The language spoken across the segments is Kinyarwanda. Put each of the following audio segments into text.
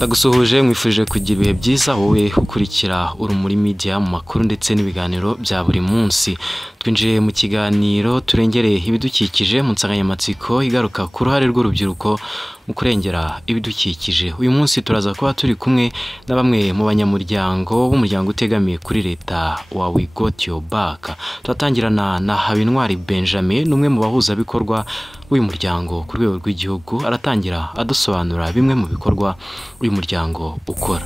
Ndagusuhuje mwifurije kugira ibihe byiza wowe ukurikira Urumuri Media mu makuru ndetse n'ibiganiro bya buri munsi. Twinjiye mu kiganiro turengereye ibidukikije mu nsanganyamatsiko igaruka ku ruhare rw'urubyiruko mu kurengera ibidukikije. Uyu munsi turaza kuba turi kumwe na bamwe mu banyamuryango b'umuryango utegamiye kuri leta wa We Got Your Back. Turatangirana na Habintwari Benjamin, numwe mu bahuzabikorwa w'uyu muryango ku rwego rw'igihugu. Aratangira adusobanura bimwe mu bikorwa uyu muryango ukora.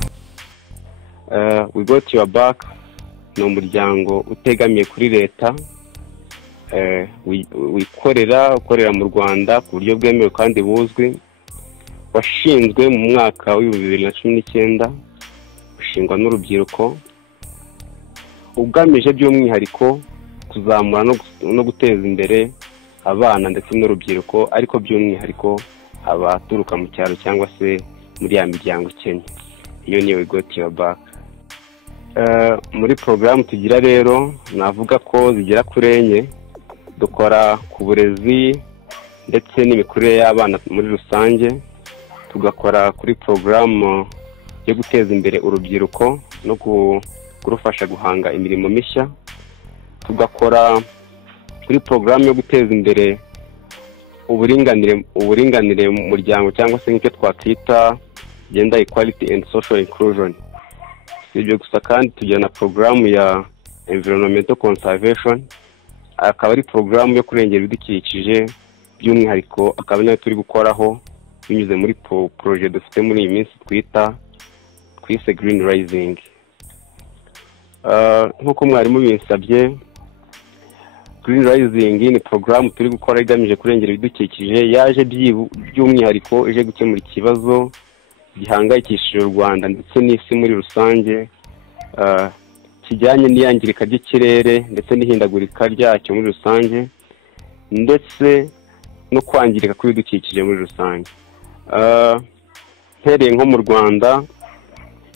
We Got Your Back ni umuryango utegamiye kuri leta, ukorera mu Rwanda ku buryo bwemewe kandi buzwi, washinzwe mu mwaka wa 2019, ushingwa n'urubyiruko, ugamije by'umwihariko kuzamura no guteza imbere abana ndetse n'urubyiruko, ariko by'umwihariko abaturuka mu cyaro cyangwa se muri ya miryango ikennye. Iyo ni We Got Your Back. Muri porogaramu tugira rero navuga ko zigera kuri enye. Dukora ku burezi ndetse n'imikurire y'abana muri rusange, tugakora kuri porogaramu yo guteza imbere urubyiruko no kurufasha guhanga imirimo mishya, tugakora kuri porogaramu yo guteza imbere uburinganire mu muryango cyangwa se nk'icyo twakwita gender equality and social inclusion. Si ibyo gusa kandi tugira na porogaramu ya environmental conservation, akaba ari porogaramu yo kurengera ibidukikije, by'umwihariko akaba nayo turi gukoraho binyuze muri projet dufite muri iyi minsi twise Green Rising. Nk'uko mwarimu binsabye, Green Rising ni porogaramu turi gukora igamije kurengera ibidukikije, yaje by'umwihariko ije gukemura ikibazo gihangayikishije u Rwanda ndetse n'isi muri rusange, kijyanye n'iyangirika ry'ikirere ndetse n'ihindagurika ryacyo muri rusange, ndetse no kwangirika kw'ibidukikije muri rusange. Mpereye nko mu Rwanda,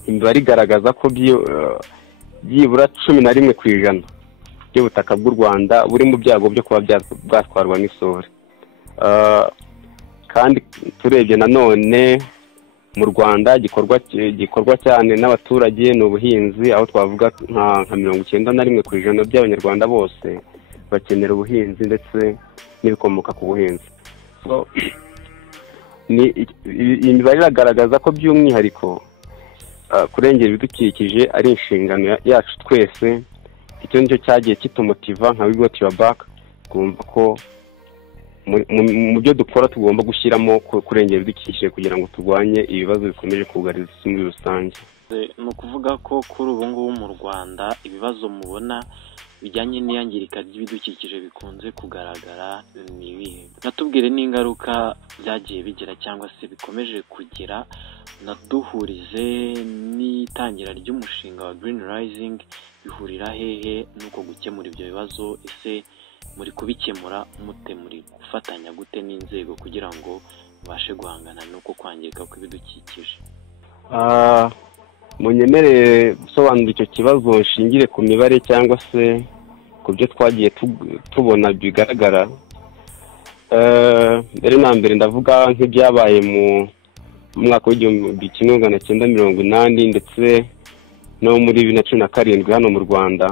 imibare igaragaza ko byibura 11% by'ubutaka bw'u Rwanda buri mu byago byo kuba bwatwarwa n'isuri. Kandi turebye nanone mu Rwanda gikorwa cyane n'abaturage ni ubuhinzi, aho twavuga nka 91% by'abanyarwanda bose bakenera ubuhinzi ndetse n'ibikomoka ku buhinzi. Iyi mibare iragaragaza ko by'umwihariko kurengera ibidukikije ari inshingano yacu twese. Icyo nicyo cyagiye kitumotiva nka We Got Your Back, twumva ko mu byo dukora tugomba gushyiramo kurengera ibidukikije kugira ngo turwanye ibibazo bikomeje kugariza isi muri rusange. Ni ukuvuga ko kuri ubu ngubu mu Rwanda ibibazo mubona bijyanye n'iyangirika ry'ibidukikije bikunze kugaragara ni ibihe? Natubwire n'ingaruka byagiye bigira cyangwa se bikomeje kugira, naduhurize n'itangira ry'umushinga wa Green Rising bihurira hehe nuko gukemura ibyo bibazo. Ese muri kubikemura mute, muri gufatanya gute n'inzego kugira ngo mubashe guhangana nuko kwangirika kw'ibidukikije? Munyemerere gusobanura icyo kibazo nshingire ku mibare cyangwa se ku byo twagiye tubona bigaragara. Mbere na mbere ndavuga nk'ibyabaye mu mwaka w'1980 ndetse no muri 2017 hano mu Rwanda.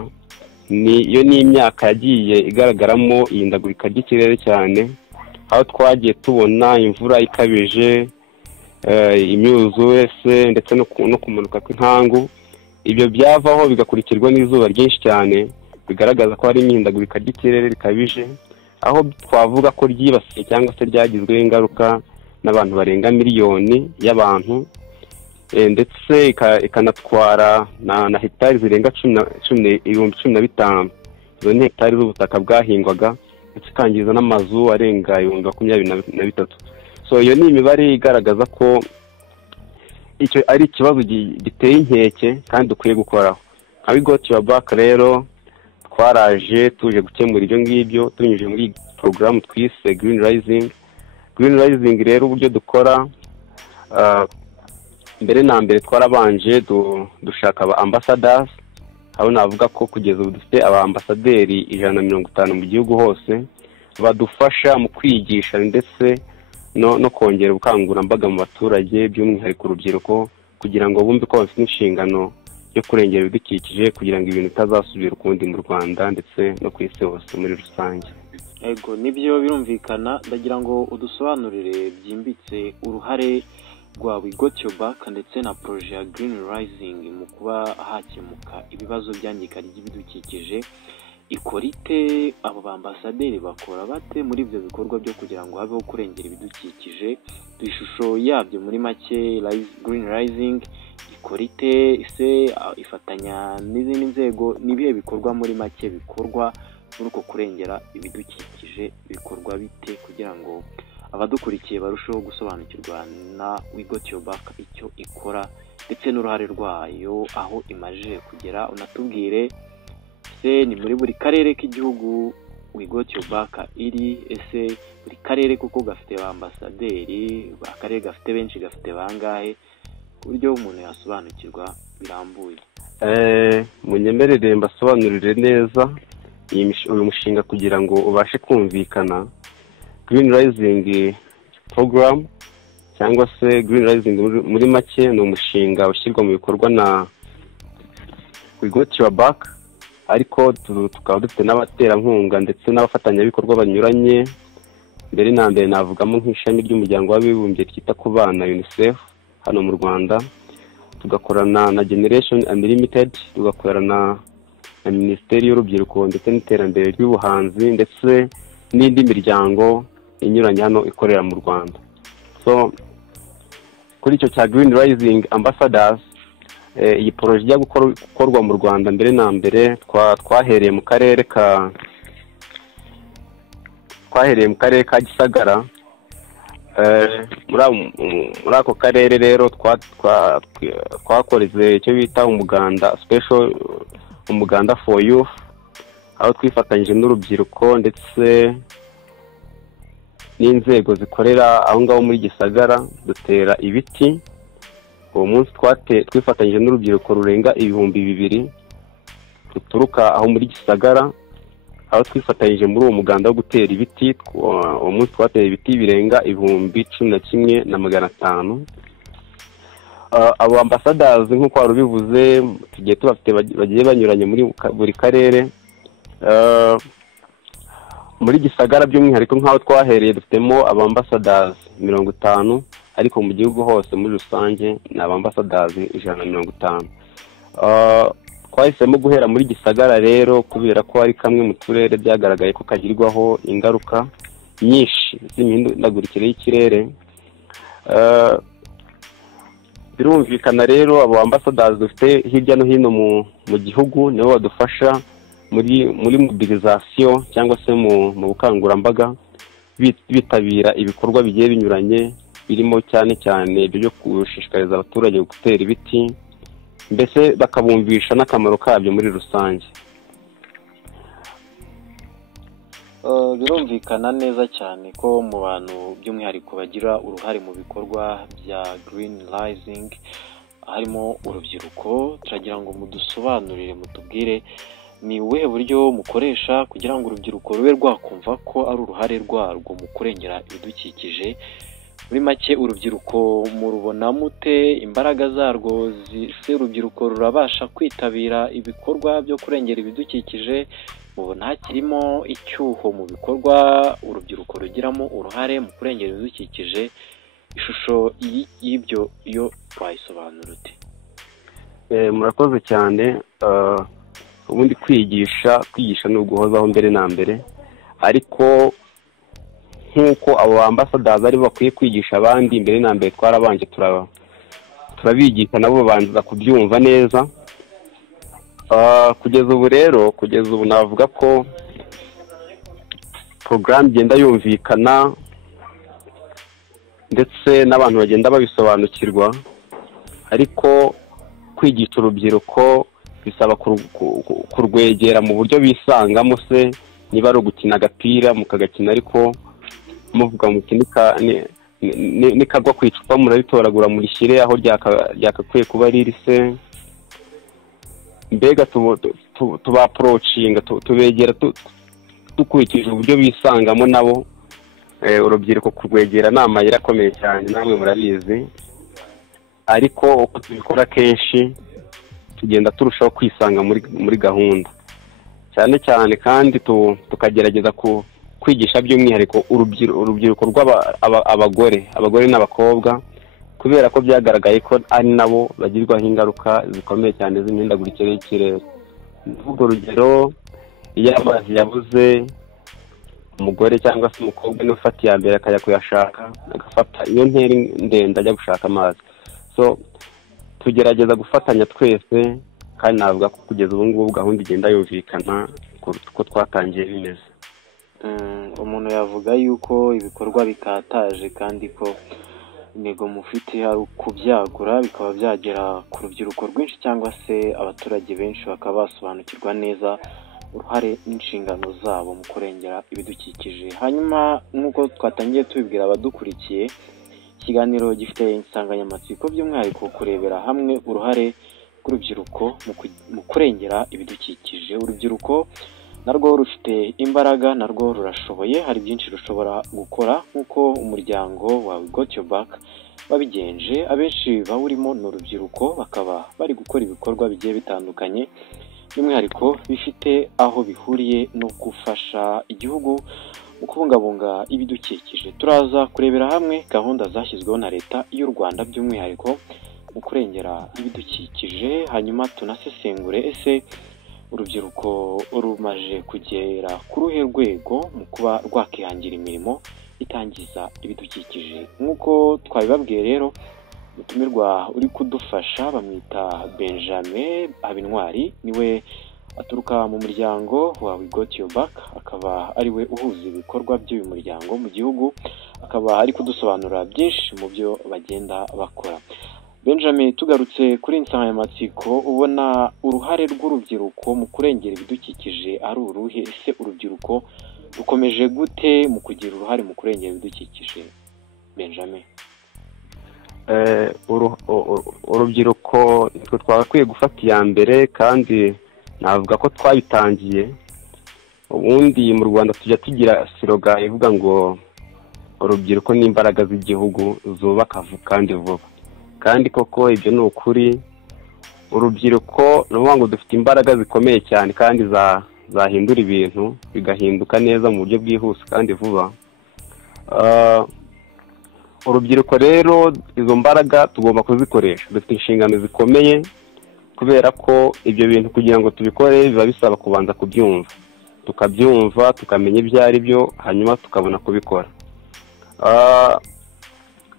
Iyo ni imyaka yagiye igaragaramo ihindagurika ry'ikirere cyane, aho twagiye tubona imvura ikabije, imyuzure ndetse no kumanuka kw'inkangu. Ibyo byavaho bigakurikirwa n'izuba ryinshi cyane, bigaragaza ko hari ihindagurika ry'ikirere rikabije, aho twavuga ko ryibasiye cyangwa se ryagizweho ingaruka n'abantu barenga miliyoni y'abantu, ndetse ikanatwara na hegitari zirenga 15,000. Izo ni hegitari z'ubutaka bwahingwaga, ndetse ikangiza n'amazu arenga 23,000. So iyo ni imibare igaragaza ko icyo ari ikibazo giteye inkeke kandi dukwiye gukoraho. Nka We Got Your Back rero twaraje tuje gukemura ibyo ngibyo tunyujije muri porogaramu twise Green Rising. Green Rising rero uburyo dukora, mbere na mbere twarabanje dushaka aba ambassadors, aho navuga ko kugeza ubu dufite aba ambasaderi 150 mu gihugu hose, badufasha mu kwigisha ndetse no kongera ubukangurambaga mu baturage by'umwihariko urubyiruko kugira ngo bumve ko bafite inshingano yo kurengera ibidukikije kugira ngo ibintu bitazasubira ukundi mu Rwanda ndetse no ku isi hose muri rusange. Ego nibyo birumvikana, ndagira ngo udusobanurire byimbitse uruhare rwa We Got Your Back ndetse na projet ya Green Rising mu kuba hakemuka ibibazo byangirika ry'ibidukikije. Ikora ite? Abo bambasaderi bakora bate muri ibyo bikorwa byo kugira ngo habeho kurengera ibidukikije? Ishusho yabyo muri make, Green Rising ikora ite? Ese ifatanya n'izindi nzego? Nibihe bikorwa muri make bikorwa muri uko kurengera ibidukikije? Bikorwa bite kugira ngo abadukurikiye barusheho gusobanukirwa na We Got Your Back icyo ikora ndetse n'uruhare rwayo aho imaje kugera? Unatubwire se ni muri buri karere k'igihugu We Got Your Back iri? Ese buri karere kuko gafite ambasaderi, akarere gafite benshi gafite bangahe, uburyo umuntu yasobanukirwa birambuye? Munyemerere mbasobanurire neza uyu mushinga kugira ngo ubashe kumvikana. Green Rising program cyangwa se Green Rising muri make ni umushinga ushyirwa mu bikorwa na We Got Your Back, ariko tukaba dufite n'abaterankunga ndetse n'abafatanyabikorwa banyuranye. Mbere na mbere navugamo nk'ishami ry'umuryango w'abibumbye ryita ku bana UNICEF hano mu Rwanda, tugakorana na Generation Unlimited, tugakorana na Minisiteri y'Urubyiruko ndetse n'Iterambere ry'Ubuhanzi ndetse n'indi miryango inyuranye hano ikorera mu Rwanda. So kuri icyo cya Green Rising Ambassadors, iyi poroje ijya gukorwa mu Rwanda mbere na mbere twahereye mu karere ka Gisagara. Muri ako karere rero twakoreze icyo bita umuganda for youth, aho twifatanyije n'urubyiruko ndetse n'inzego zikorera aho ngaho muri Gisagara dutera ibiti. Uwo munsi twifatanyije n'urubyiruko rurenga 2,000 ruturuka aho muri Gisagara, aho twifatanyije muri uwo muganda wo gutera ibiti. Uwo munsi twateye ibiti birenga 11,500. Abo ambassadors nk'uko warubivuze tugiye tubafite bagiye banyuranye muri buri karere. Muri Gisagara by'umwihariko nk'aho twahereye dufitemo abambassadors 50, ariko mu gihugu hose muri rusange ni abambassadors 150. Twahisemo guhera muri Gisagara rero kubera ko ari kamwe mu turere byagaragaye ko kagirwaho ingaruka nyinshi z'imihindagurikire y'ikirere. Birumvikana rero abo ambassadors dufite hirya no hino mu gihugu nibo badufasha muri mobilisation cyangwa se mu bukangurambaga, bitabira ibikorwa bigiye binyuranye birimo cyane ibyo byo gushishikariza abaturage gutera ibiti, mbese bakabumvisha n'akamaro kabyo muri rusange. Birumvikana neza cyane ko mu bantu by'umwihariko bagira uruhare mu bikorwa bya Green Rising harimo urubyiruko. Turagira ngo mudusobanurire, mutubwire ni ubuhe buryo mukoresha kugira ngo urubyiruko rube rwakumva ko ari uruhare rwarwo mu kurengera ibidukikije. Muri make urubyiruko murubona mute? Imbaraga zarwo se urubyiruko rurabasha kwitabira ibikorwa byo kurengera ibidukikije? Mubona hakirimo icyuho mu bikorwa urubyiruko rugiramo uruhare mu kurengera ibidukikije? Ishusho y'ibyo yo wayisobanura ute? Murakoze cyane. Ubundi kwigisha ni uguhozaho mbere na mbere, ariko nk'uko abo ambassadors ari bakwiye kwigisha abandi, mbere na mbere twarabanje turabigisha nabo babanza kubyumva neza. Kugeza ubu navuga ko program igenda yumvikana ndetse n'abantu bagenda babisobanukirwa, ariko kwigisha urubyiruko bisaba kurwegera mu buryo bisangamo. Se niba ari ugukina agapira mukagakina, ariko muvuga nikagwa ku icupa muraritoragura murishyire aho ryakakwiye kuba riri. Se mbega tuba approachinga, tubegera dukurikije uburyo bisangamo nabo. Urubyiruko kurwegera ni amayeri akomeye cyane, namwe murabizi. ariko uko tubikora kenshi tugenda turushaho kwisanga muri gahunda cyane cyane, kandi tukagerageza kwigisha by'umwihariko urubyiruko abagore n'abakobwa, kubera ko byagaragaye ko ari nabo bagirwaho ingaruka zikomeye cyane z'imihindagurikire y'ikirere. Ndavuga urugero, iyo amazi yabuze, umugore cyangwa se umukobwa niwe ufata iya mbere akajya kuyashaka, agafata iyo ntera ndende ajya gushaka amazi. So tugerageza gufatanya twese, kandi navuga ko kugeza ubu ngubu gahunda igenda yumvikana ko twatangiye bimeze. Umuntu yavuga yuko ibikorwa bikataje kandi ko intego mufite ari ukubyagura bikaba byagera ku rubyiruko rwinshi cyangwa se abaturage benshi bakaba basobanukirwa neza uruhare n'inshingano zabo mu kurengera ibidukikije. Hanyuma nk'uko twatangiye tubibwira abadukurikiye, ikiganiro gifite insanganyamatsiko by'umwihariko kurebera hamwe uruhare rw'urubyiruko mu kurengera ibidukikije. Urubyiruko narwo rufite imbaraga, narwo rurashoboye, hari byinshi rushobora gukora nk'uko umuryango wa We Got Your Back babigenje. Abenshi bawurimo ni urubyiruko, bakaba bari gukora ibikorwa bigiye bitandukanye by'umwihariko bifite aho bihuriye no gufasha igihugu mu kubungabunga ibidukikije. Turaza kurebera hamwe gahunda zashyizweho na leta y'u Rwanda by'umwihariko mu kurengera ibidukikije, hanyuma tunasesengure ese urubyiruko rumaje kugera ku ruhe rwego mu kuba rwakihangira imirimo itangiza ibidukikije. Nk'uko twabibabwiye rero, umutumirwa uri kudufasha bamwita Benjamin Habintwari, niwe aturuka mu muryango wa We Got Your Back, akaba ari we uhuza ibikorwa by'uyu muryango mu gihugu, akaba ari kudusobanurira byinshi mu byo bagenda bakora. Benjamin, tugarutse kuri insanganyamatsiko, ubona uruhare rw'urubyiruko mu kurengera ibidukikije ari uruhe? Ese urubyiruko rukomeje gute mu kugira uruhare mu kurengera ibidukikije, Benjamin? Urubyiruko nitwe twagakwiye gufata iya mbere, kandi navuga ko twabitangiye. Ubundi mu Rwanda tujya tugira siroga ivuga ngo urubyiruko ni imbaraga z'igihugu zubaka kandi vuba, kandi koko ibyo ni ukuri. Urubyiruko ni ukuvuga ngo dufite imbaraga zikomeye cyane kandi zahindura ibintu bigahinduka neza mu buryo bwihuse kandi vuba. Urubyiruko rero izo mbaraga tugomba kuzikoresha, dufite inshingano zikomeye, kubera ko ibyo bintu kugira ngo tubikore biba bisaba kubanza kubyumva, tukabyumva tukamenya ibyo ari byo, hanyuma tukabona kubikora.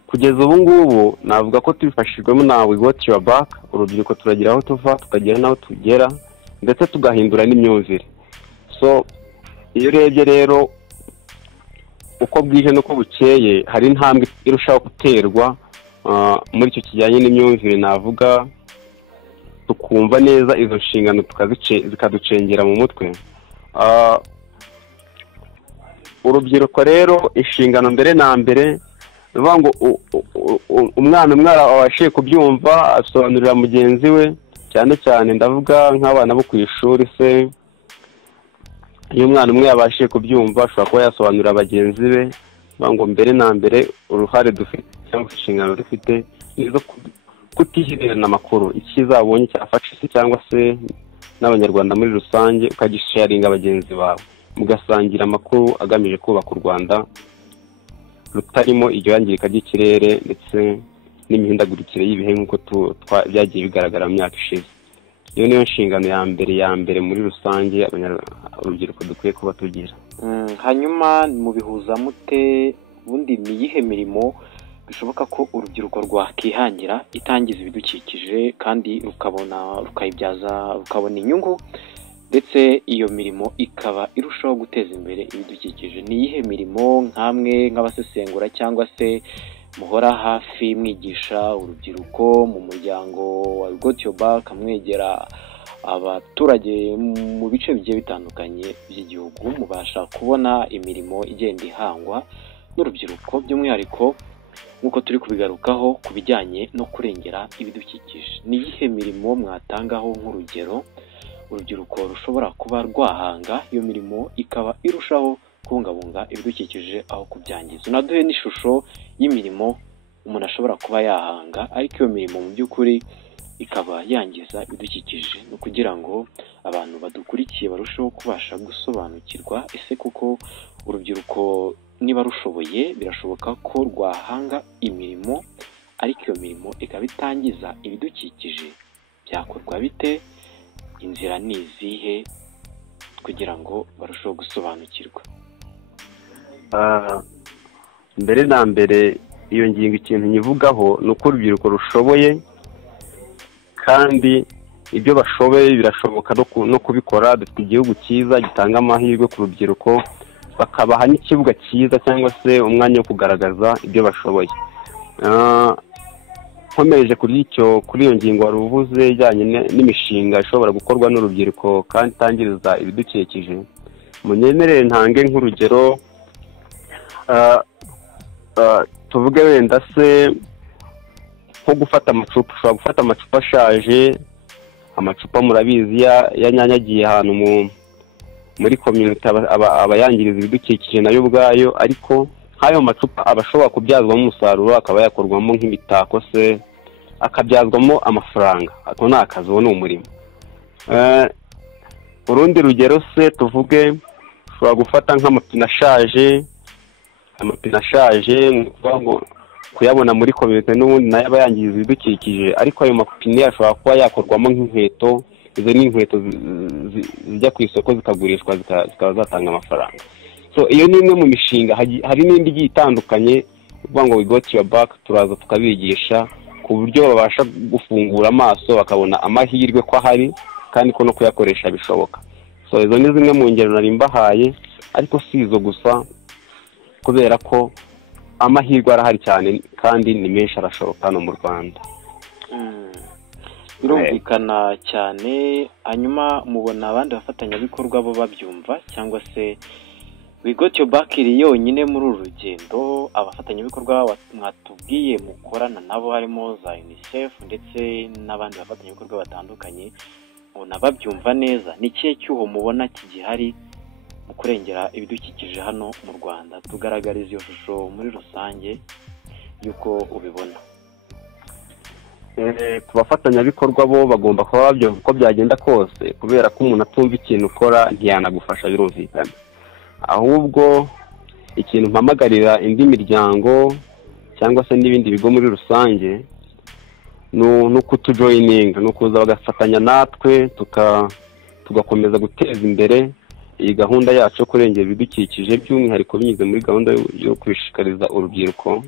Kugeza ubu ngubu navuga ko tubifashijwemo na We Got Your Back, urubyiruko turagira aho tuva tukagera n'aho tugera, ndetse tugahindura n'imyumvire. So iyo urebye rero uko bwije n'uko bukeye, hari intambwe irushaho guterwa muri icyo kijyanye n'imyumvire. Navuga tukumva neza izo nshingano zikaducengera mu mutwe. Urubyiruko rero inshingano mbere na mbere, bivuga ngo umwana wabashije kubyumva asobanurira mugenzi we, cyane cyane ndavuga nk'abana bo ku ishuri se. Iyo umwana umwe yabashije kubyumva ashobora kuba yasobanurira bagenzi be. Bivuga ngo mbere na mbere uruhare dufite cyangwa inshingano dufite nizo kutihererana amakuru. Ikizabonye cyafasha isi cyangwa se n'abanyarwanda muri rusange, ukagisharinga bagenzi bawe, mugasangira amakuru agamije kubaka u Rwanda rutarimo iryo yangirika ry'ikirere ndetse n'imihindagurikire y'ibihe nk'uko byagiye bigaragara mu myaka ishize. Iyo niyo nshingano ya mbere muri rusange urubyiruko dukwiye kuba tugira. Hanyuma mu bihuza mute, ubundi ni iyihe mirimo bishoboka ko urubyiruko rwakihangira itangiza ibidukikije kandi rukabona inyungu, ndetse iyo mirimo ikaba irushaho guteza imbere ibidukikije? Ni iyihe mirimo nk'amwe nk'abasesengura cyangwa se muhora hafi mwigisha urubyiruko mu muryango wa We Got Your Back, mwegera abaturage mu bice bigiye bitandukanye by'igihugu, mubasha kubona imirimo igenda ihangwa n'urubyiruko by'umwihariko nk'uko turi kubigarukaho ku bijyanye no kurengera ibidukikije? Ni iyihe mirimo mwatangaho nk'urugero urubyiruko rushobora kuba rwahanga, iyo mirimo ikaba irushaho kubungabunga ibidukikije aho kubyangiza? Unaduhe n'ishusho y'imirimo umuntu ashobora kuba yahanga, ariko iyo mirimo mu by'ukuri ikaba yangiza ibidukikije. No kugira ngo abantu badukurikiye barusheho kubasha gusobanukirwa, ese kuko urubyiruko niba rushoboye birashoboka ko rwahanga imirimo, ariko iyo mirimo ikaba itangiza ibidukikije. Byakorwa bite? Inzira ni izihe kugira ngo barusheho gusobanukirwa? Mbere na mbere iyo ngingo ikintu nyivugaho ni uko urubyiruko rushoboye, kandi ibyo bashoboye birashoboka no kubikora. Dufite igihugu cyiza gitanga amahirwe ku rubyiruko, bakabaha n'ikibuga cyiza cyangwa se umwanya wo kugaragaza ibyo bashoboye. Nkomereje kuri iyo ngingo wari uvuze ijyanye n'imishinga ishobora gukorwa n'urubyiruko kandi itangiriza ibidukikije, munyemerere ntange nk'urugero. Tuvuge wenda se nko gufata amacupa. Ushobora gufata amacupa ashaje, amacupa murabizi yanyanyagiye ahantu muri community aba yangiriza ibidukikije nayo ubwayo, ariko nk'ayo macupa aba ashobora kubyazwamo umusaruro, akaba yakorwamo nk'imitako se, akabyazwamo amafaranga. Ako ni akazi, uwo ni umurimo. Urundi rugero se tuvuge, ushobora gufata nk'amapine ashaje, ngo kuyabona muri community n'ubundi nayo aba yangiza ibidukikije, ariko ayo mapine ashobora kuba yakorwamo nk'inkweto. Izo ni inkweto zijya ku isoko zikagurishwa zikaba zatanga amafaranga. So iyo ni imwe mu mishinga. Hari n'indi igiye itandukanye uvuga ngo we got your back, turaza tukabigisha ku buryo babasha gufungura amaso bakabona amahirwe ko ahari, kandi ko no kuyakoresha bishoboka. So izo ni zimwe mu ngero nari mbahaye, ariko si izo gusa, kubera ko amahirwe arahari cyane kandi ni menshi arashoboka hano mu Rwanda. Birumvikana cyane. Hanyuma mubona abandi bafatanyabikorwa bo babyumva, cyangwa se we got your back iri yonyine muri uru rugendo? Abafatanyabikorwa mwatubwiye mukorana nabo harimo za UNICEF ndetse n'abandi bafatanyabikorwa batandukanye, mubona babyumva neza? Ni ikihe cyuho mubona kigihari mu kurengera ibidukikije hano mu Rwanda? Tugaragariza iyo shusho muri rusange y'uko ubibona. Ku bafatanyabikorwa bo bagomba kuba babyumva uko byagenda kose, kubera ko umuntu atumva ikintu ukora ntiyanagufasha, birumvikana. Ahubwo ikintu mpamagarira indi miryango cyangwa se n'ibindi bigo muri rusange ni kutujoyininga, ni ukuza bagafatanya natwe tugakomeza guteza imbere iyi gahunda yacu yo kurengera ibidukikije, by'umwihariko binyuze muri gahunda yo kwishishikariza urubyiruko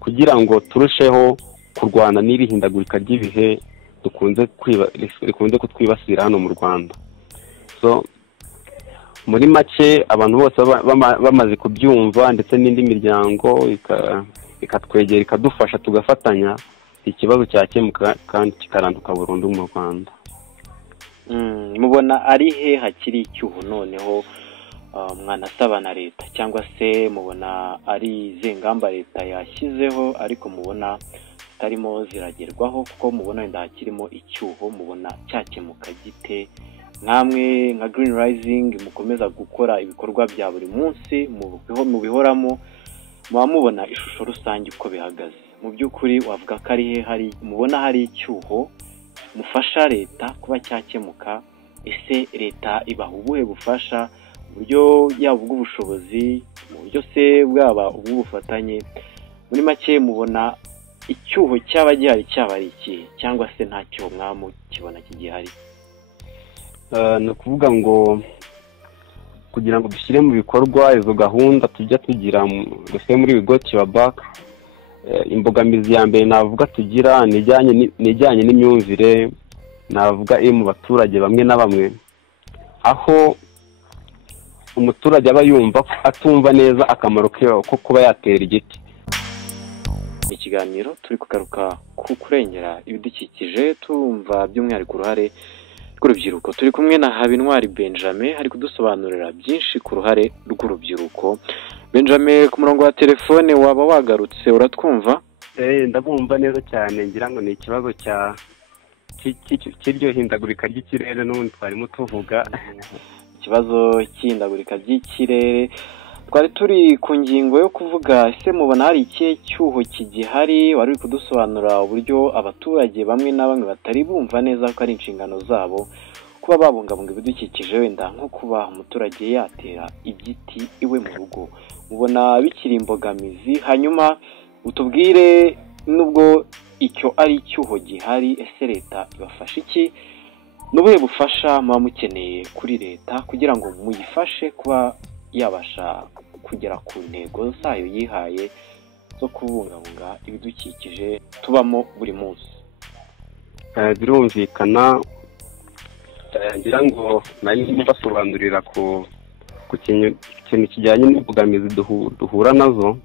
kugira ngo turusheho kurwana n'irihindagurika ry'ibihe rikunze kutwibasira hano mu Rwanda. So muri make abantu bose bamaze kubyumva, ndetse n'indi miryango ikatwegera ikadufasha tugafatanya, ikibazo cyakemuka kandi kikaranduka burundu mu Rwanda. Mubona ari he hakiri icyuho noneho mwanasaba na leta, cyangwa se mubona ari izihe ngamba leta yashyizeho ariko mubona zitarimo ziragerwaho, kuko mubona wenda hakirimo icyuho? Mubona cyakemuka gite? Namwe nka Green Rising mukomeza gukora ibikorwa bya buri munsi mubihoramo, muba mubona ishusho rusange uko bihagaze. Mu by'ukuri wavuga ko ari he mubona hari icyuho mufasha leta kuba cyakemuka? Ese leta ibaha ubuhe bufasha, uburyo yaba ubw'ubushobozi, mu buryo se bwaba ubw'ubufatanye? Muri make mubona icyuho cyaba gihari cyaba ari ikihe, cyangwa se nta cyuho mwamukibona kigihari? Ni ukuvuga ngo kugira ngo dushyire mu bikorwa izo gahunda tujya tugira muri we got your back, imbogamizi ya mbere navuga tugira ni ijyanye n'imyumvire, navuga iri mu baturage bamwe na bamwe, aho umuturage aba yumva atumva neza akamaro ko kuba yatera igiti. Ikiganiro turi kugaruka ku kurengera ibidukikije, tumva by'umwihariko uruhare rw'urubyiruko. Turi kumwe na Habintwari Benjamin, ari kudusobanurira byinshi ku ruhare rw'urubyiruko. Benjamin, ku murongo wa telefone waba wagarutse, uratwumva? Ndabumva neza cyane. Ngira ngo ni ikibazo cy'iryo hindagurika ry'ikirere n'ubundi twarimo tuvuga. Ikibazo cy'ihindagurika ry'ikirere twari turi ku ngingo yo kuvuga ese mubona hari ikihe cyuho kigihari, wari uri kudusobanura uburyo abaturage bamwe na bamwe batari bumva neza ko ari inshingano zabo kuba babungabunga ibidukikije, wenda nko kuba umuturage yatera igiti iwe mu rugo. Mubona bikiri imbogamizi? Hanyuma utubwire nubwo icyo ari icyuho gihari, ese leta ibafasha iki? N'ubuhe bufasha muba mukeneye kuri leta kugira ngo muyifashe kuba yabasha kugera ku ntego zayo yihaye zo kubungabunga ibidukikije tubamo buri munsi? Birumvikana, ngira ngo nari mbasobanurira ku kintu kijyanye n'imbogamizi duhura nazo.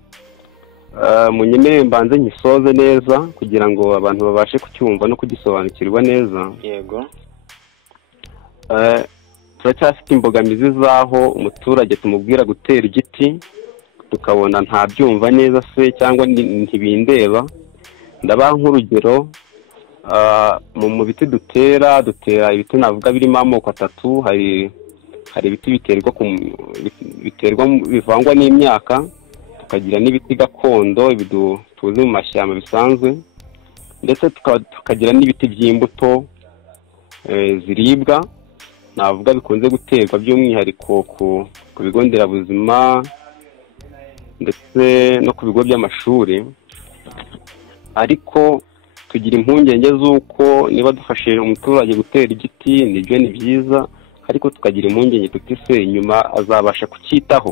Munyemerere mbanze nyisoze neza kugira ngo abantu babashe kucyumva no kugisobanukirwa neza. Yego. Turacyafite imbogamizi z'aho umuturage tumubwira gutera igiti tukabona ntabyumva neza se cyangwa ntibindeba. Ndabaha nk'urugero, mu biti dutera ibiti navuga birimo amoko atatu. Hari ibiti biterwa bivangwa n'imyaka, tukagira n'ibiti gakondo tuzi mu mashyamba bisanzwe, ndetse tukagira n'ibiti by'imbuto ziribwa navuga bikunze guterwa by'umwihariko ku bigo nderabuzima ndetse no ku bigo by'amashuri. Ariko tugira impungenge z'uko niba dufashe umuturage gutera igiti nibyo ni byiza, ariko tukagira impungenge tuti se nyuma azabasha kucyitaho,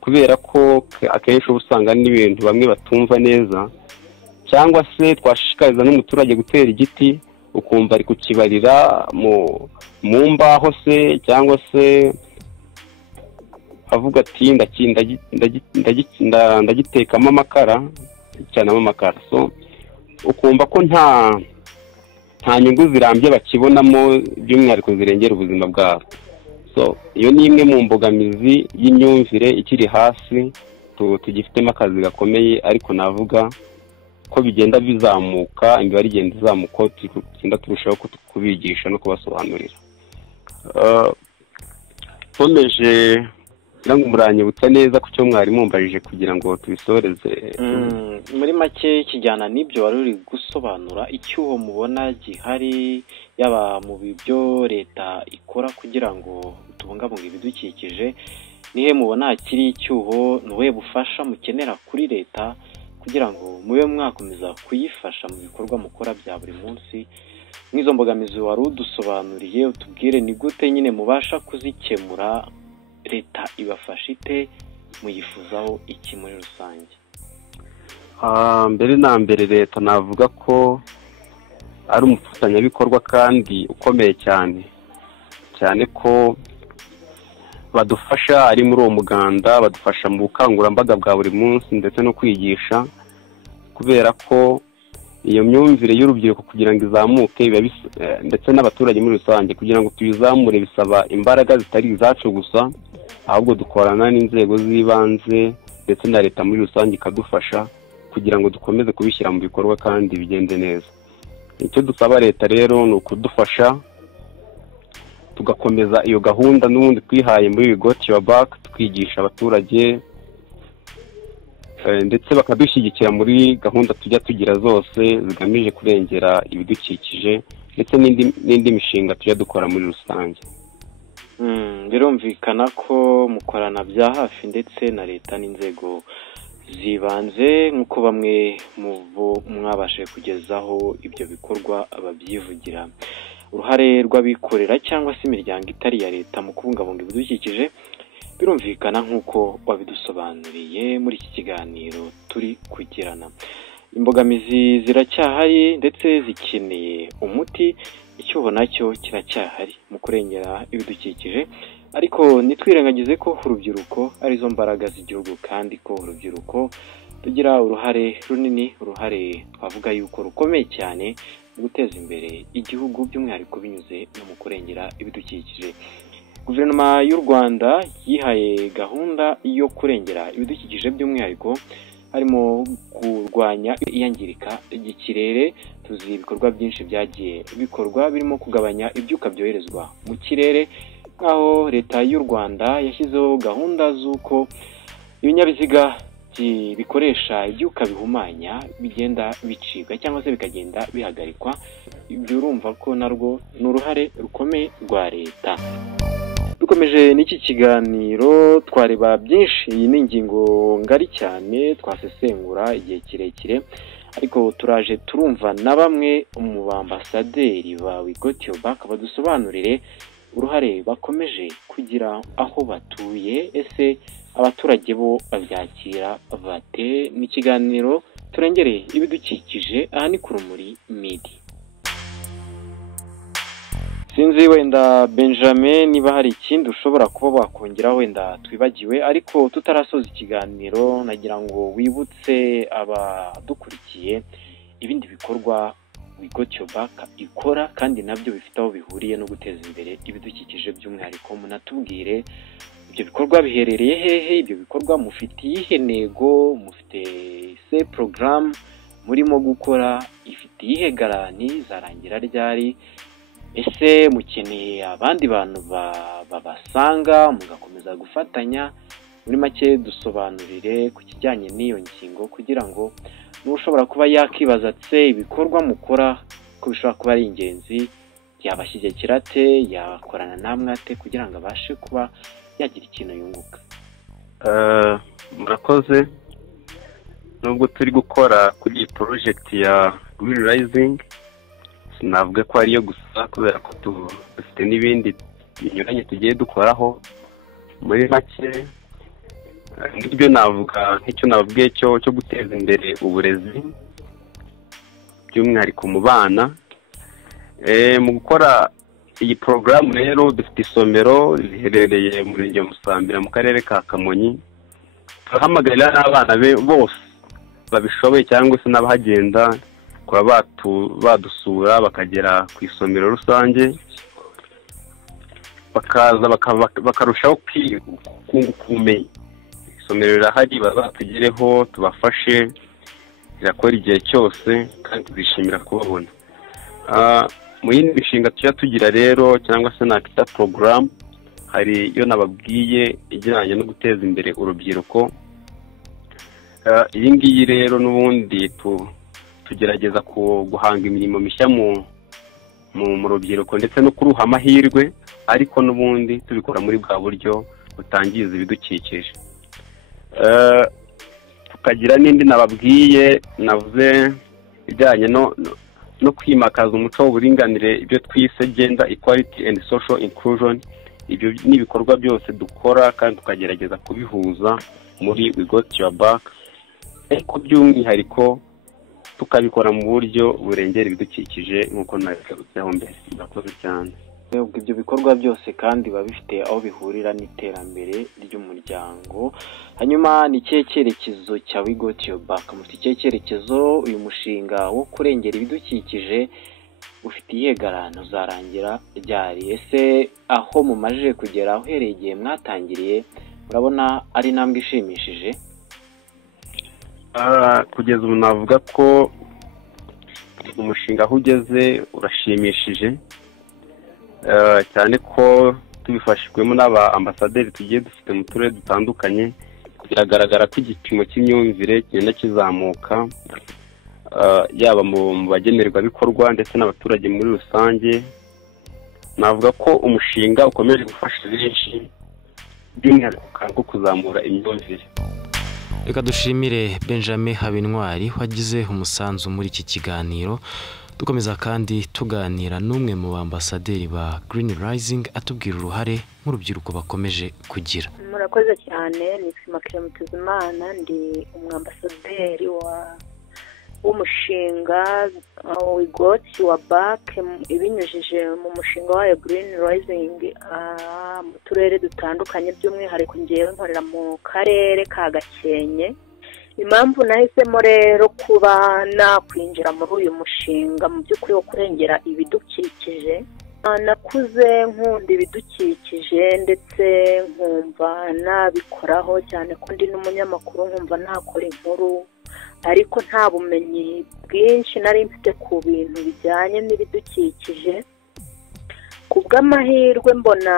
kubera ko akenshi uba usanga n'ibintu bamwe batumva neza, cyangwa se twashishikariza n'umuturage gutera igiti ukumva ari kukibarira mu mbaho se, cyangwa se avuga ati ndagitekamo amakara, cyanamo amakara. So ukumva ko nta nyungu zirambye bakibonamo, by'umwihariko zirengera ubuzima bwabo. So iyo ni imwe mu mbogamizi y'imyumvire ikiri hasi, tugifitemo akazi gakomeye, ariko navuga ko bigenda bizamuka, imibare igenda izamuka, tugenda turushaho kubigisha no kubasobanurira. Nkomeje kugira ngo muranyibutsa neza ku cyo mwari mumbajije kugira ngo tubisoreze. Muri make kijyana n'ibyo wari uri gusobanura, icyuho mubona gihari yaba mu byo leta ikora kugira ngo tubungabunge ibidukikije, nihe mubona hakiri icyuho? N'ubuhe bufasha mukenera kuri leta kugira ngo mube mwakomeza kuyifasha mu bikorwa mukora bya buri munsi? Nk'izo mbogamizi wari udusobanuriye, utubwire ni gute nyine mubasha kuzikemura, leta ibafasha ite, muyifuzaho iki muri rusange? Mbere na mbere leta navuga ko ari umufatanyabikorwa kandi ukomeye cyane ko badufasha ari muri uwo muganda, badufasha mu bukangurambaga bwa buri munsi ndetse no kwigisha, kubera ko iyo myumvire y'urubyiruko kugira ngo izamuke ndetse n'abaturage muri rusange kugira ngo tuyizamure bisaba imbaraga zitari izacu gusa, ahubwo dukorana n'inzego z'ibanze ndetse na leta muri rusange ikadufasha kugira ngo dukomeze kubishyira mu bikorwa kandi bigende neza. Icyo dusaba leta rero ni ukudufasha tugakomeza iyo gahunda n'ubundi twihaye muri Got Your Back, twigisha abaturage ndetse bakadushyigikira muri gahunda tujya tugira zose zigamije kurengera ibidukikije ndetse n'indi mishinga tujya dukora muri rusange. Birumvikana ko mukorana bya hafi ndetse na leta n'inzego zibanze, nk'uko bamwe mu bo mwabashe kugezaho ibyo bikorwa babyivugira. Uruhare rw'abikorera cyangwa se imiryango itari iya leta mu kubungabunga ibidukikije birumvikana nk'uko wabidusobanuriye muri iki kiganiro turi kugirana. Imbogamizi ziracyahari ndetse zikeneye umuti, icyuho nacyo kiracyahari mu kurengera ibidukikije, ariko ntitwirengagize ko urubyiruko arizo mbaraga z'igihugu kandi ko urubyiruko tugira uruhare runini, uruhare twavuga yuko rukomeye cyane mu guteza imbere igihugu by'umwihariko binyuze no mu kurengera ibidukikije. Guverinoma y'u Rwanda yihaye gahunda yo kurengera ibidukikije by'umwihariko harimo kurwanya iyangirika ry'ikirere. Tuzi ibikorwa byinshi byagiye bikorwa birimo kugabanya ibyuka byoherezwa mu kirere, aho leta y'u Rwanda yashyizeho gahunda z'uko ibinyabiziga bikoresha ibyuka bihumanya bigenda bicibwa cyangwa se bikagenda bihagarikwa. Ibyo urumva ko narwo ni uruhare rukomeye rwa leta. Dukomeje n'iki kiganiro twareba byinshi, iyi ni ingingo ngari cyane twasesengura igihe kirekire, ariko turaje turumva na bamwe mu bambasaderi ba We Got Your Back badusobanurire uruhare bakomeje kugira aho batuye. Ese abaturage bo babyakira bate? Ni ikiganiro turengereye ibidukikije, aha ni ku Rumuri Media. Sinzi wenda Benjamin niba hari ikindi ushobora kuba wakongeraho wenda twibagiwe, ariko tutarasoza ikiganiro nagira ngo wibutse abadukurikiye ibindi bikorwa We Got Your Back ikora kandi nabyo bifite aho bihuriye no guteza imbere ibidukikije by'umwihariko. Munatubwire ibyo bikorwa biherereye hehe, ibyo bikorwa mufite iyihe ntego, mufite se program murimo gukora, ifite iyihe garanti, zarangira ryari? Ese mukeneye abandi bantu babasanga mugakomeza gufatanya? Muri make dusobanurire ku kijyanye n'iyo ngingo kugira ngo n'ushobora kuba yakibaza ate ibikorwa mukora ko bishobora kuba ari ingenzi, yabashyigikira ate, yakorana namwe ate kugira ngo abashe kuba yagira ikintu yunguka. Murakoze. Nubwo turi gukora kuri iyi project ya Green Rising, sinavuga ko ariyo gusa kubera ko dufite n'ibindi binyuranye tugiye dukoraho. Muri make ngibyo navuga nk'icyo nababwiye cyo guteza imbere uburezi by'umwihariko mu bana. Mu gukora iyi porogaramu rero dufite isomero riherereye mu murenge wa Musambira mu karere ka Kamonyi. Turahamagarira n'abana bose babishoboye cyangwa se n'abahagenda kuba badusura bakagera ku isomero rusange, bakaza bakarushaho kunguka ubumenyi. Isomero rirahari, bazatugereho tubafashe, rirakora igihe cyose kandi tuzishimira kubabona. Mu yindi mishinga tujya tugira rero cyangwa se nakita porogaramu, hari iyo nababwiye ijyanye no guteza imbere urubyiruko. Iyi ngiyi rero n'ubundi tugerageza guhanga imirimo mishya mu rubyiruko ndetse no kuruha amahirwe, ariko n'ubundi tubikora muri bwa buryo butangiza ibidukikije. Tukagira n'indi nababwiye navuze bijyanye no kwimakaza umuco w'uburinganire, ibyo twise gender equality and social inclusion. Ibyo ni ibikorwa byose dukora kandi tukagerageza kubihuza muri We Got Your Back, ariko by'umwihariko tukabikora mu buryo burengera ibidukikije nk'uko nabigarutseho mbere. Murakoze cyane. Ibyo bikorwa byose kandi biba bifite aho bihurira n'iterambere ry'umuryango. Hanyuma ni ikihe cyerekezo cya We Got Your Back? Mufite ikihe cyerekezo? Uyu mushinga wo kurengera ibidukikije ufite iyihe garanti, uzarangira ryari? Ese aho mumaze kugera uhereye igihe mwatangiriye murabona ari intambwe ishimishije? Kugeza ubu navuga ko umushinga aho ugeze urashimishije, cyane ko tubifashijwemo n'aba ambasaderi tugiye dufite mu turere dutandukanye. Biragaragara ko igipimo cy'imyumvire kigenda kizamuka, yaba mu bagenerwabikorwa ndetse n'abaturage muri rusange. Navuga ko umushinga ukomeje gufasha benshi, by'umwihariko kuzamura imyumvire. Reka dushimire Benjamin Habintwari wagize umusanzu muri iki kiganiro. Dukomeza kandi tuganira n'umwe mu bambasaderi ba Green Rising atubwira uruhare nk'urubyiruko bakomeje kugira. Murakoze cyane. Ni Makire Mutuzimana, ndi umwambasaderi w'umushinga We Got Your Back ibinyujije mu mushinga wa Green Rising mu turere dutandukanye, by'umwihariko ngewe nkorera mu karere ka Gakenke. Impamvu nahisemo rero kuba nakwinjira muri uyu mushinga mu by'ukuri wo kurengera ibidukikije, nakuze nkunda ibidukikije ndetse nkumva nabikoraho, cyane ko ndi n'umunyamakuru nkumva nakora inkuru, ariko nta bumenyi bwinshi nari mfite ku bintu bijyanye n'ibidukikije. bw'amahirwe mbona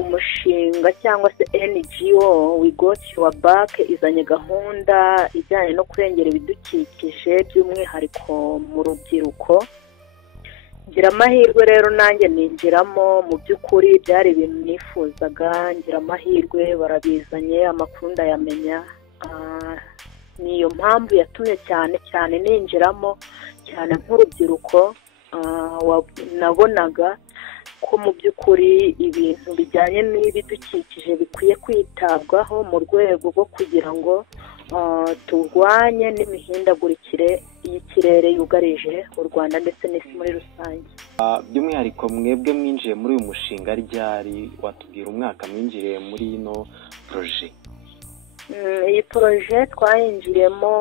umushinga cyangwa se NGO We Got Your Back izanye gahunda ijyanye no kurengera ibidukikije by'umwihariko mu rubyiruko. Ngira amahirwe rero nanjye ninjiramo, mu by'ukuri byari ibintu nifuzaga, ngira amahirwe barabizanye, amakuru ndayamenya. Niyo mpamvu yatumye cyane ninjiramo cyane nk'urubyiruko. Nabonaga ko mu by'ukuri ibintu bijyanye n'ibidukikije bikwiye kwitabwaho mu rwego rwo kugira ngo turwanye n'imihindagurikire y'ikirere yugarije u Rwanda ndetse n'isi muri rusange. By'umwihariko mwebwe mwinjiye muri uyu mushinga ryari, watubwira umwaka mwinjiriye muri ino proje? Iyi proje twayinjiyemo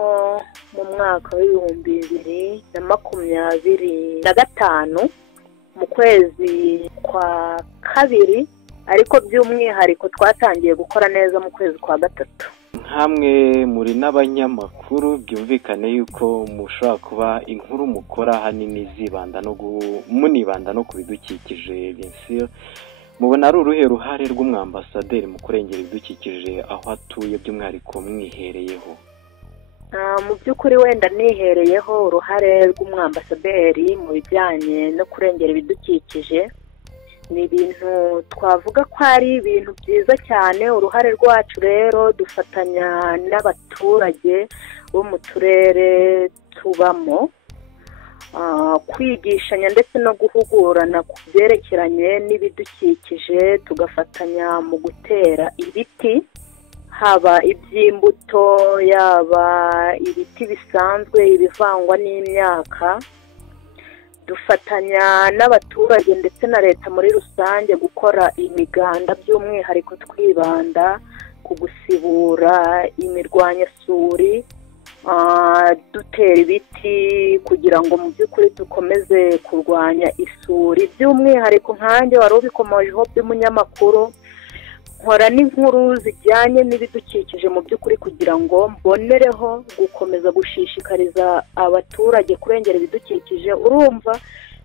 mu mwaka w'2025 mu kwezi kwa kabiri, ariko by'umwihariko twatangiye gukora neza mu kwezi kwa gatatu. Nkamwe muri n'abanyamakuru, byumvikane yuko mushobora kuba inkuru mukora hanini munibanda no ku bidukikije. Mubona ari uruhe ruhare rw'umwambasaderi mu kurengera ibidukikije aho atuye, by'umwihariko mwihereyeho? Mu by'ukuri wenda nihereyeho uruhare rw'umwambasaderi mu bijyanye no kurengera ibidukikije. Ni ibintu twavuga ko ari ibintu byiza cyane. Uruhare rwacu rero dufatanya n'abaturage bo mu turere tubamo, kwigishanya ndetse no guhugurana ku byerekeranye n'ibidukikije, tugafatanya mu gutera ibiti, haba iby'imbuto yaba ibiti bisanzwe ibivangwa n'imyaka. Dufatanya n'abaturage ndetse na leta muri rusange gukora imiganda, by'umwihariko twibanda ku gusibura imirwanyasuri, dutera ibiti kugira ngo mu by'ukuri dukomeze kurwanya isuri. By'umwihariko nkanjye wari ubikomojeho by'umunyamakuru, nkora n'inkuru zijyanye n'ibidukikije mu by'ukuri kugira ngo mbonereho gukomeza gushishikariza abaturage kurengera ibidukikije. Urumva,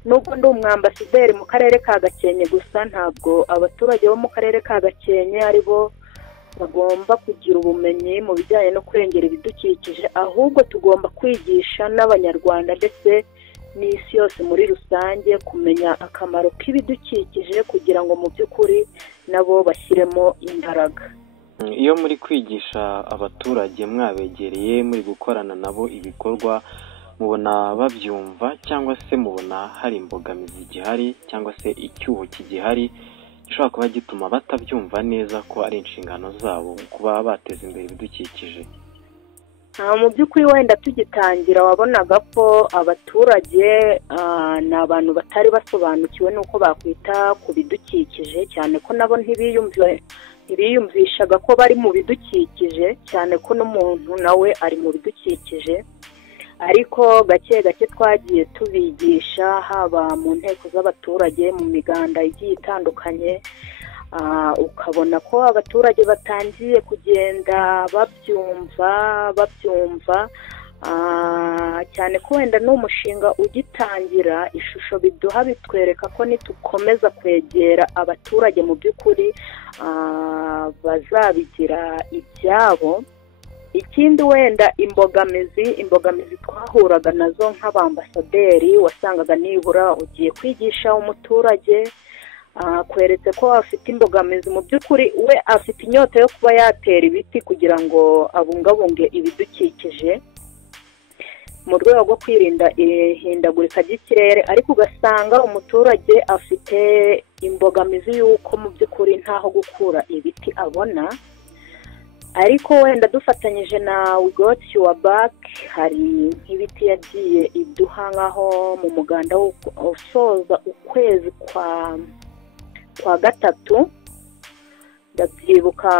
nubwo ndi umwambasaderi mu karere ka Gakenke gusa, ntabwo abaturage bo mu karere ka Gakenke ari bo bagomba kugira ubumenyi mu bijyanye no kurengera ibidukikije, ahubwo tugomba kwigisha n'abanyarwanda ndetse n'isi yose muri rusange kumenya akamaro k'ibidukikije kugira ngo mu by'ukuri nabo bashyiremo imbaraga. Iyo muri kwigisha abaturage mwabegereye, muri gukorana nabo ibikorwa, mubona babyumva cyangwa se mubona hari imbogamizi igihari cyangwa se icyuho kigihari gishobora kuba gituma batabyumva neza ko ari inshingano zabo kuba bateza imbere ibidukikije? Mu by'ukuri wenda tugitangira wabonaga ko abaturage ni abantu batari basobanukiwe n'uko bakwita ku bidukikije, cyane ko nabo ntibiyumvishaga ko bari mu bidukikije, cyane ko n'umuntu nawe ari mu bidukikije. Ariko gake gake twagiye tubigisha, haba mu nteko z'abaturage, mu miganda igiye itandukanye, ukabona ko abaturage batangiye kugenda babyumva, cyane ko wenda n'umushinga ugitangira, ishusho biduha bitwereka ko nitukomeza kwegera abaturage mu by'ukuri bazabigira ibyabo. Ikindi wenda imbogamizi twahuraga nazo nk'abambasaderi, wasangaga nibura ugiye kwigisha umuturage, kweretse ko afite imbogamizi, mu by'ukuri we afite inyota yo kuba yatera ibiti kugira ngo abungabunge ibidukikije mu rwego rwo kwirinda ihindagurika ry'ikirere, ariko ugasanga umuturage afite imbogamizi y'uko mu by'ukuri ntaho gukura ibiti abona. Ariko wenda dufatanyije na We Got Your Back, hari nk'ibiti yagiye iduha nkaho mu muganda usoza ukwezi kwa gatatu, ndabyibuka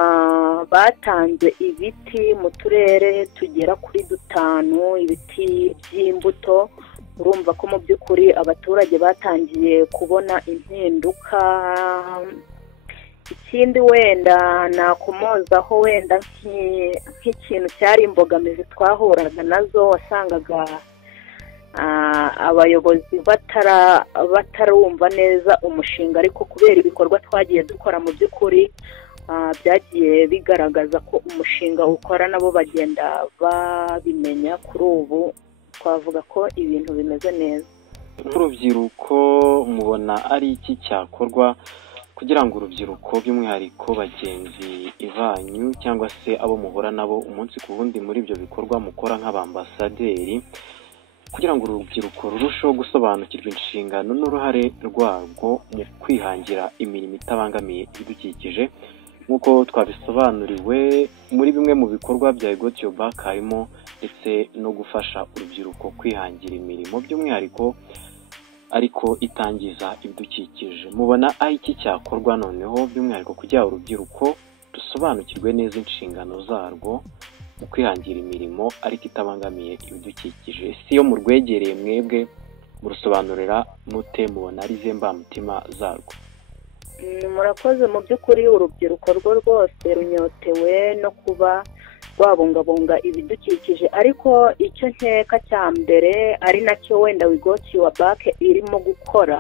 batanze ibiti mu turere tugera kuri 5, ibiti by'imbuto. Urumva ko mu by'ukuri abaturage batangiye kubona impinduka. Ikindi wenda nakomozaho wenda nk'ikintu cyari imbogamizi twahuraga nazo, wasangaga abayobozi batarumva neza umushinga, ariko kubera ibikorwa twagiye dukora mu by'ukuri byagiye bigaragaza ko umushinga ukora nabo bagenda babimenya. Kuri ubu twavuga ko ibintu bimeze neza. Nk'urubyiruko mubona ari iki cyakorwa kugira ngo urubyiruko by'umwihariko bagenzi ivanyu cyangwa se abo muhora nabo umunsi ku wundi muri ibyo bikorwa mukora nk'abambasaderi, kugira ngo urubyiruko rurusheho gusobanukirwa inshingano n'uruhare rwarwo mu kwihangira imirimo itabangamiye ibidukikije? Nk'uko twabisobanuriwe muri bimwe mu bikorwa bya Got Your Back harimo ndetse no gufasha urubyiruko kwihangira imirimo by'umwihariko ariko itangiza ibidukikije. Mubona ari iki cyakorwa noneho by'umwihariko kugira urubyiruko rusobanukirwe neza inshingano zarwo mu kwihangira imirimo ariko itabangamiye ibidukikije? Si yo mu rwegereye mwebwe murusobanurira mute, mubona ari ze mbamutima zarwo? Murakoze. Mu by'ukuri urubyiruko rwo rwose runyotewe no kuba rwabungabunga ibidukikije, ariko icyo nkeka cya mbere ari nacyo wenda Got Your Back irimo gukora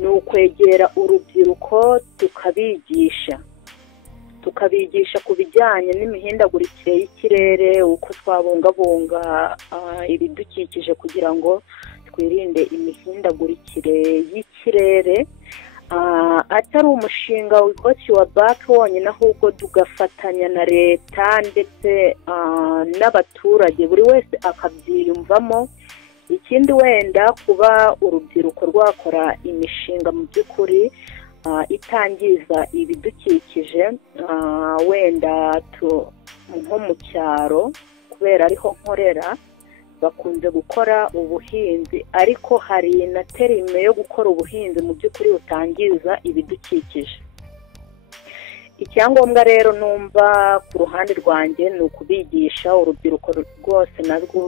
ni ukwegera urubyiruko tukabigisha ku bijyanye n'imihindagurikire y'ikirere, uko twabungabunga ibidukikije kugira ngo twirinde imihindagurikire y'ikirere. Atari umushinga wa Got Your Back wonyine, ahubwo tugafatanya na leta ndetse n'abaturage, buri wese akabyiyumvamo. Ikindi wenda kuba urubyiruko rwakora imishinga mu by'ukuri itangiza ibidukikije, wenda nko mu cyaro kubera ariho nkorera bakunze gukora ubuhinzi, ariko hari na terime yo gukora ubuhinzi mu by'ukuri butangiza ibidukikije. Icyangombwa rero numva ku ruhande rwanjye ni ukubigisha. Urubyiruko rwose narwo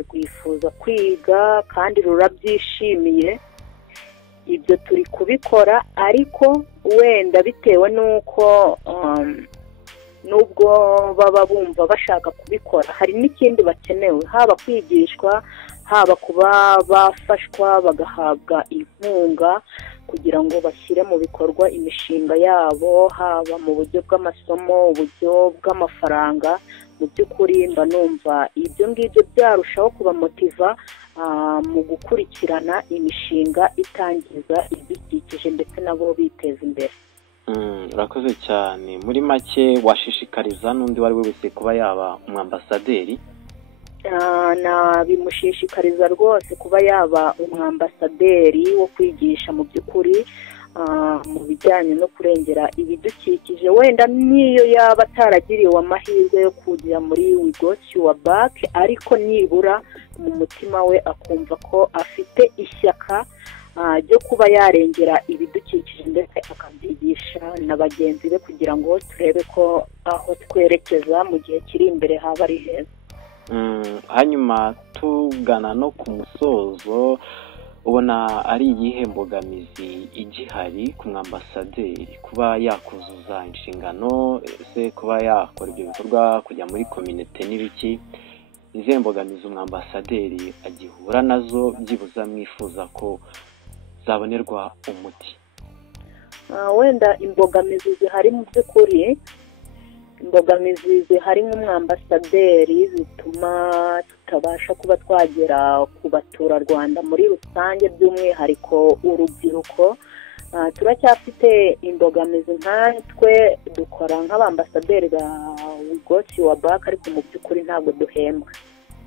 rwifuza kwiga kandi rurabyishimiye. Ibyo turi kubikora, ariko wenda bitewe n'uko nubwo baba bumva bashaka kubikora, hari n'ikindi bakenewe, haba kwigishwa, haba kuba bafashwa bagahabwa inkunga kugira ngo bashyire mu bikorwa imishinga yabo, haba mu buryo bw'amasomo, uburyo bw'amafaranga. Mu by'ukuri mba numva ibyo ngibyo byarushaho kubamotiva mu gukurikirana imishinga itangiza ibidukikije ndetse nabo biteza imbere. Urakoze cyane. Muri make washishikariza n'undi wari wese kuba yaba umwambasaderi? Bimushishikariza rwose kuba yaba umwambasaderi wo kwigisha mu by'ukuri mu bijyanye no kurengera ibidukikije. Wenda niyo yaba ataragiriwe amahirwe yo kujya muri Got Your Back, ariko nibura mu mutima we akumva ko afite ishyaka ryo kuba yarengera ibidukikije ndetse akabyigisha na bagenzi be kugira ngo turebe ko aho twerekeza mu gihe kiri imbere haba ari heza. Hanyuma tugana no ku musozo, ubona ari iyihe mbogamizi igihari ku mwambasaderi kuba yakuzuza inshingano, ese kuba yakora ibyo bikorwa, kujya muri community n'ibiki? Izihe mbogamizi umwambasaderi agihura nazo byibuza mwifuza ko zabonerwa umuti? Wenda imbogamizi zihari mu by'ukuri, imbogamizi zihari nk'umwambasaderi zituma tutabasha kuba twagera ku baturarwanda muri rusange, by'umwihariko urubyiruko. Turacyafite imbogamizi nkatwe dukora nk'abambasaderi ba Got Your Back, ariko mu by'ukuri ntabwo duhembwa.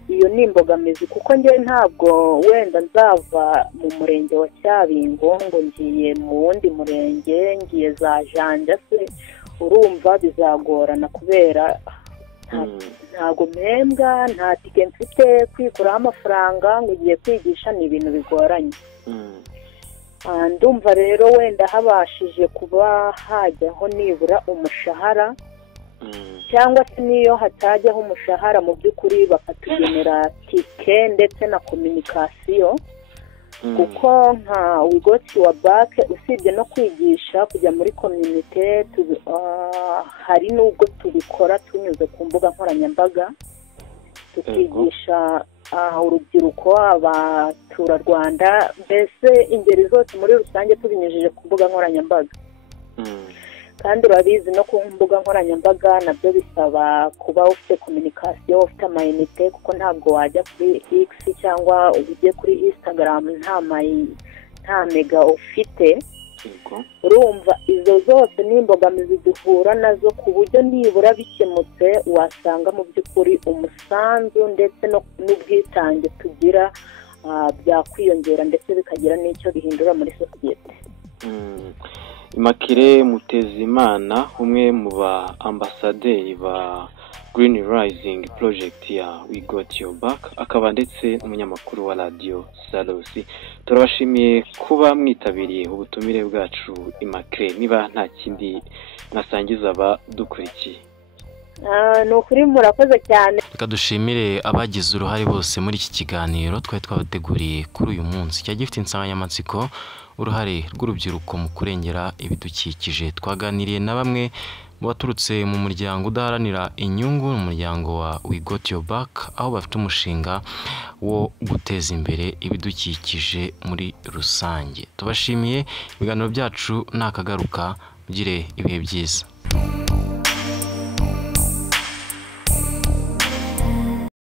Iyo ni imbogamizi, kuko njye ntabwo wenda nzava mu murenge wa Cyabingo ngo ngiye mu wundi murenge, ngiye za Janja se, urumva bizagorana kubera ntabwo mpembwa, nta tike mfite kwikuraho amafaranga ngo ugiye kwigisha, ni ibintu bigoranye. Ndumva rero wenda habashije kuba hajyaho nibura umushahara, cyangwa se niyo hatajyaho umushahara mu by'ukuri bakatugenera tike ndetse na kominikasiyo, kuko nka Got Your Back usibye no kwigisha kujya muri community, hari n'ubwo tubikora tunyuze ku mbuga nkoranyambaga, tukigisha urubyiruko, abaturarwanda, mbese ingeri zose muri rusange tubinyujije ku mbuga nkoranyambaga. kandi urabizi no ku mbuga nkoranyambaga nabyo bisaba kuba ufite kominikasiyo, ufite amayinite, kuko ntabwo wajya kuri X cyangwa ujye kuri Instagram nta mega ufite. Urumva izo zose ni imbogamizi duhura nazo, ku buryo nibura bikemutse wasanga mu by'ukuri umusanzu ndetse n'ubwitange tugira byakwiyongera ndetse bikagira n'icyo bihindura muri sosiyete. Immaculée Mutezimana, umwe mu ba ambasaderi ba Green Rising Project ya We Got Your Back, akaba ndetse n'umunyamakuru wa Radio Salusi. Turabashimiye kuba mwitabiriye ubutumire bwacu Immaculée, niba nta kindi mwasangiza abadukurikiye. Ni ukuri murakoze cyane. Reka dushimire abagize uruhare bose muri iki kiganiro twari twabateguriye kuri uyu munsi. Cyari gifite insanganyamatsiko uruhare rw'urubyiruko mu kurengera ibidukikije. Twaganiriye na bamwe mu baturutse mu muryango udaharanira inyungu, umuryango wa We Got Your Back, aho bafite umushinga wo guteza imbere ibidukikije muri rusange. Tubashimiye, ibiganiro byacu nakagaruka, mugire ibihe byiza.